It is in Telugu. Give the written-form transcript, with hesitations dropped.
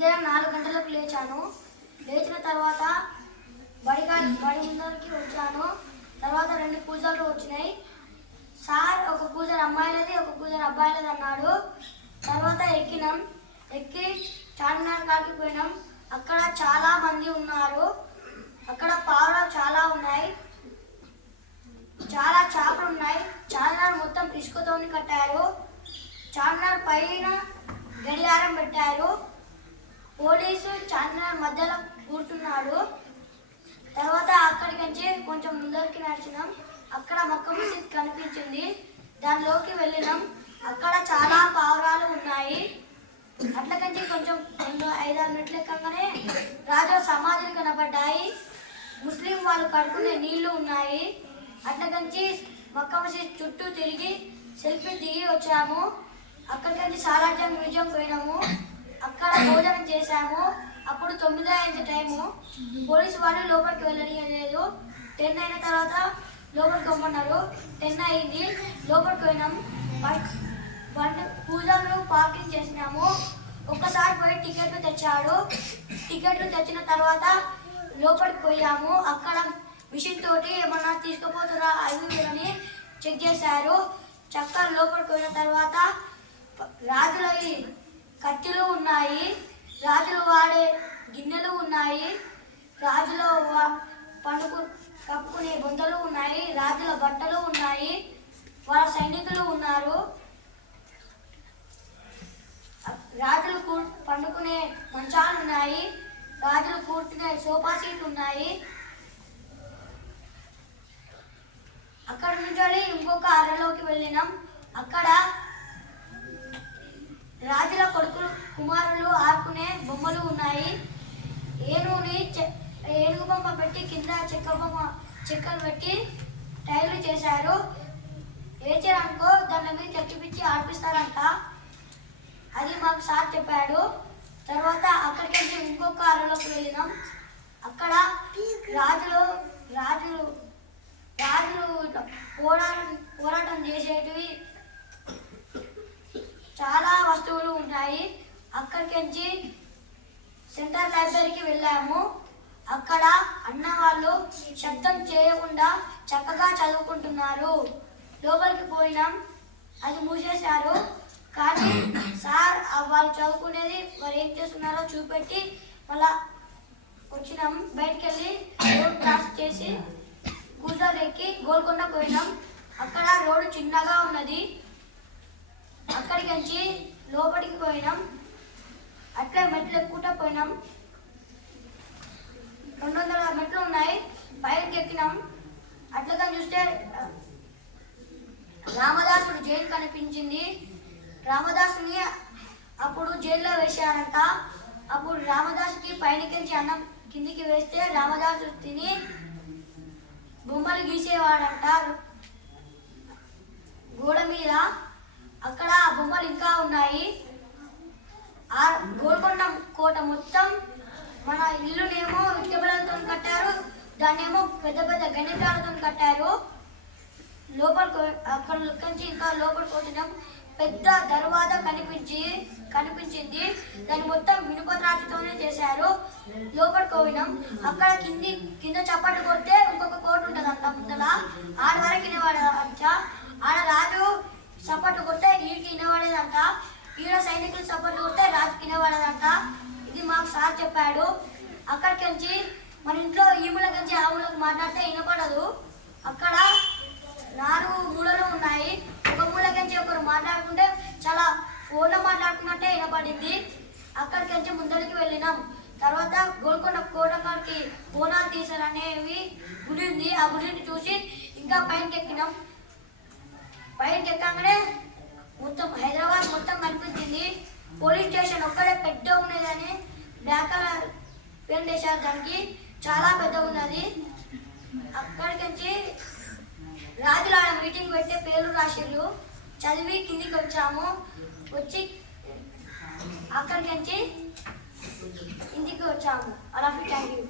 ఉదయం 4 గంటలకు లేచాను. లేచిన తర్వాత బడి ముందరికి వచ్చాను. తర్వాత 2 పూజలు వచ్చినాయి. సార్ ఒక పూజ అమ్మాయిలది ఒక పూజ అబ్బాయిలది అన్నాడు. తర్వాత ఎక్కి చార్మినార్ కాడికి పోయినాం. అక్కడ చాలా మంది ఉన్నారు. అక్కడ పావురాలు చాలా ఉన్నాయి, చాలా చేపలు ఉన్నాయి. చార్మినార్ మొత్తం ఇసుకతో కట్టారు. చార్మినార్ పైన గడియారం పెట్టారు. పోలీసు చార్మినార్ మధ్యలో కూర్చున్నాడు. తర్వాత అక్కడికి కొంచెం ముందరికి నడిచినాం. అక్కడ మక్కా మసీద్ కనిపించింది. దానిలోకి వెళ్ళినాం. అక్కడ చాలా పావురాలు ఉన్నాయి. అట్లకంచి కొంచెం 5-6 మినిట్లు ఎక్కగానే రాజుల సమాధులు కనపడ్డాయి. ముస్లిం వాళ్ళు కడుక్కునే నీళ్లు ఉన్నాయి. అట్లకంచి మక్కా మసీద్ చుట్టూ తిరిగి సెల్ఫీ దిగి వచ్చాము. అక్కడికంచి సాలార్జంగ్ మ్యూజియం పోయినాము. అక్కడ భోజనం చేశాము. అప్పుడు 9 అయింది టైము. పోలీసు వాళ్ళు లోపలికి వెళ్ళలేదు. 10 అయిన తర్వాత లోపలికి రమ్మన్నారు. 10 అయింది. లోపలికి పోయినాం. పూజలు పార్కింగ్ చేసినాము. ఒక్కసారి పోయి టికెట్లు తెచ్చాడు. టికెట్లు తెచ్చిన తర్వాత లోపలికి పోయాము. అక్కడ మిషన్ తోటి ఏమన్నా తీసుకుపోతారా అవి అని చెక్ చేశారు. చక్కగా లోపలికి పోయిన తర్వాత రాజుల కత్తులు ఉన్నాయి, రాజులు వాడే గిన్నెలు ఉన్నాయి, రాజుల కప్పుకునే బొందలు ఉన్నాయి, రాజుల బట్టలు ఉన్నాయి, వాళ్ళ సైనికులు ఉన్నారు, రాజులు పండుకునే మంచాలు ఉన్నాయి, రాజులు కూర్చునే సోఫా సీట్లు ఉన్నాయి. అక్కడ నుంచి ఇంకొక అరలోకి వెళ్ళినాం. అక్కడ రాజుల కుమారులు ఆడుకునే బొమ్మలు ఉన్నాయి. ఏనుగు బొమ్మ పెట్టి కింద చెక్కలు పెట్టి టైర్లు చేశారు. ఏడ్చారనుకో దాని మీద చెక్కిపించి ఆడిపిస్తారంట. అది మాకు సార్ చెప్పాడు. తర్వాత అక్కడికి ఇంకొక అరలోకి వెళ్ళినాం. అక్కడ రాజులు పోరాటం చేసేటివి చాలా వస్తువులు ఉన్నాయి. అక్కడికి సెంట్రల్ లైబ్రరీకి వెళ్ళాము. అక్కడ అన్న వాళ్ళు శబ్దం చేయకుండా చక్కగా చదువుకుంటున్నారు. లోపలికి పోయినాం. అది మూసేశారు. కానీ సార్ వాళ్ళు చదువుకునేది వారు ఏం చేస్తున్నారో చూపెట్టి మళ్ళా వచ్చినాం. బయటికి వెళ్ళి రోడ్ క్రాస్ చేసి గుజరాత్ ఎక్కి గోల్కొండ పోయినాం. అక్కడ రోడ్డు చిన్నగా ఉన్నది. అక్కడికి లోపలికి పోయినాం. అట్లే మెట్లు ఎక్కుంటూ పోయినాం. 200 మెట్లు ఉన్నాయి. పైకి ఎక్కినాం. అట్లుగా చూస్తే రామదాసుడు జైలు కనిపించింది. రామదాసుని అప్పుడు జైల్లో వేశారంట. అప్పుడు రామదాసుకి పైనకించి అన్నం కిందికి వేస్తే రామదాసు తిని బొమ్మలు గీసేవాడంట గోడ మీద. అక్కడ ఆ బొమ్మలు ఇంకా ఉన్నాయి. ఆ గోల్కొండ కోట మొత్తం మన ఇల్లునేమో ఇటుక బిళ్ళలతో కట్టారు, దాన్నేమో పెద్ద పెద్ద గణితాలతో కట్టారు. అక్కడ ఇంకా లోపలికి వచ్చినాం. పెద్ద దర్వాజా కనిపించింది. దాన్ని మొత్తం వినుపత్రాతితోనే చేశారు. లోపలికి పోయినాం. అక్కడ కింద చప్పట్లు కొడితే ఇంకొక కోట ఉంటుంది అంట ముందల. ఆడ వరకు వినవాడేదంట. ఆడ రాజు చప్పట్లు కొడితే వీడికి వినవాడేదంట. ఈడ సైనికులు చప్పట్లు కొడితే రాజుకి వినవాడేదంట. ఇది మాకు సార్ చెప్పాడు. అక్కడికి మన ఇంట్లో ఈములకి ఆవులకు మాట్లాడితే వినపడదు. అక్కడ 4 మూలలు ఉన్నాయి. ఒక మూలకి ఒకరు మాట్లాడుకుంటే చాలా ఫోన్లో మాట్లాడుకున్నట్టే వినపడింది. అక్కడికి ముందరికి వెళ్ళినాం. తర్వాత గోల్కొండ కోట కాడికి బోనాలు తీసారనేవి గుడి ఉంది. ఆ గుడిని చూసి ఇంకా పైనకి ఎక్కినాం. పైనకి ఎక్కగానే మొత్తం హైదరాబాద్ మొత్తం కనిపించింది. పోలీస్ స్టేషన్ ఒక్కడే పెద్ద ఉన్నదని బ్లాక్ కలర్ పెయింట్ వేశారు. దానికి చాలా పెద్ద ఉన్నది. అక్కడికి రాజులు ఆడ మీటింగ్ పెట్టి పేర్లు రాసిర్రు. చదివి కిందికి వచ్చాము. వచ్చి అక్కడికి ఇంటికి వచ్చాము. అలా థ్యాంక్ యూ.